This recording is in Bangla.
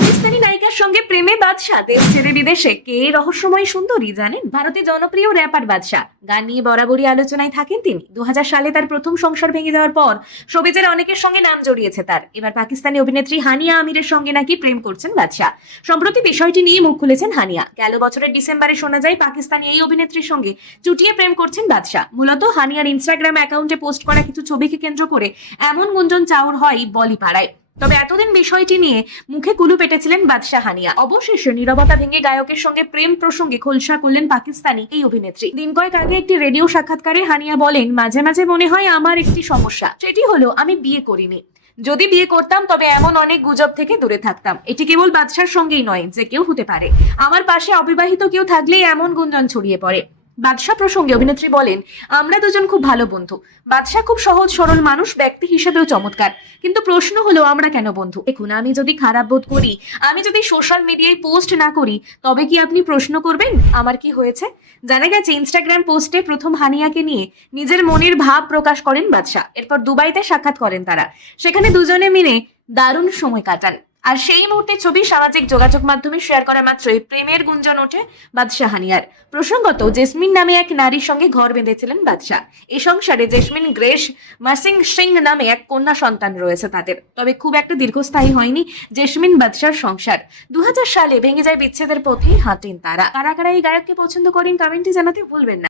পাকিস্তানি নায়িকার সঙ্গে প্রেমে বাদশাহ, দেশ ছেড়ে বিদেশে কে রহস্যময় সুন্দরী জানেন? ভারতের জনপ্রিয় র্যাপার বাদশাহ। গান নিয়ে বরাবরই আলোচনায় থাকেন তিনি। দু হাজার সালে তার প্রথম সংসার ভেঙে যাওয়ার পর শোবেজের অনেকের সঙ্গে নাম জড়িয়েছে তার। এবার পাকিস্তানি অভিনেত্রী হানিয়া আমিরের সঙ্গে নাকি প্রেম করছেন বাদশাহ। সম্প্রতি বিষয়টি নিয়ে মুখ খুলেছেন হানিয়া। গেল বছরের ডিসেম্বরে শোনা যায়, পাকিস্তানি এই অভিনেত্রীর সঙ্গে চুটিয়ে প্রেম করছেন বাদশাহ। মূলত হানিয়ার ইনস্টাগ্রাম অ্যাকাউন্টে পোস্ট করা কিছু ছবিকে কেন্দ্র করে এমন গুঞ্জন চাউর হয় বলিপাড়ায়। তবে এতদিন বিষয়টি নিয়ে মুখে কুলু পেটেছিলেন বাদশাহ হানিয়া। অবশেষে নীরবতা ভেঙে গায়কের সঙ্গে প্রেম প্রসঙ্গে খোলসা করলেন পাকিস্তানি এই অভিনেত্রী। দিন কয়েক আগে একটি রেডিও সাক্ষাৎকারে হানিয়া বলেন, মাঝে মাঝে মনে হয় আমার একটি সমস্যা। সেটি হলো আমি বিয়ে করিনি। যদি বিয়ে করতাম, তবে এমন অনেক গুজব থেকে দূরে থাকতাম। এটি কেবল বাদশার সঙ্গেই নয়, যে কেউ হতে পারে। আমার পাশে অবিবাহিত কেউ থাকলেই এমন গুঞ্জন ছড়িয়ে পড়ে। বাদশাহ প্রসঙ্গে অভিনেত্রী বলেন, আমরা দুজন খুব ভালো বন্ধু। বাদশাহ খুব সহজ, সরল মানুষ, ব্যক্তি হিসেবেও চমৎকার। কিন্তু প্রশ্ন হলো, আমরা কেন বন্ধু? দেখুন, আমি যদি খারাপ বোধ করি, আমি যদি সোশ্যাল মিডিয়ায় পোস্ট না করি, তবে কি আপনি প্রশ্ন করবেন? আমার কি হয়েছে? জানা গেছে ইনস্টাগ্রাম পোস্টে প্রথম হানিয়াকে নিয়ে নিজের মনের ভাব প্রকাশ করেন বাদশাহ। এরপর দুবাইতে সাক্ষাৎ করেন তারা। সেখানে দুজনে মিলে দারুণ সময় কাটান। আর সেই মুহূর্তে ছবি সামাজিক যোগাযোগ মাধ্যমে শেয়ার করা মাত্রই প্রেমের গুঞ্জন ওঠে বাদশাহ হানিয়ার। প্রসঙ্গত, জেসমিন নামে এক নারীর সঙ্গে ঘর বেঁধেছিলেন বাদশাহ। এই সংসারে জেসমিন গ্রেস মাসিং সিং নামে এক কন্যা সন্তান রয়েছে তাদের। তবে খুব একটা দীর্ঘস্থায়ী হয়নি জেসমিন বাদশার সংসার। দু হাজার সালে ভেঙে যায় বিচ্ছেদের পথেই হাঁটেন তারা। কারা কারা এই গায়ককে পছন্দ করেন কমেন্টে জানাতে ভুলবেন না।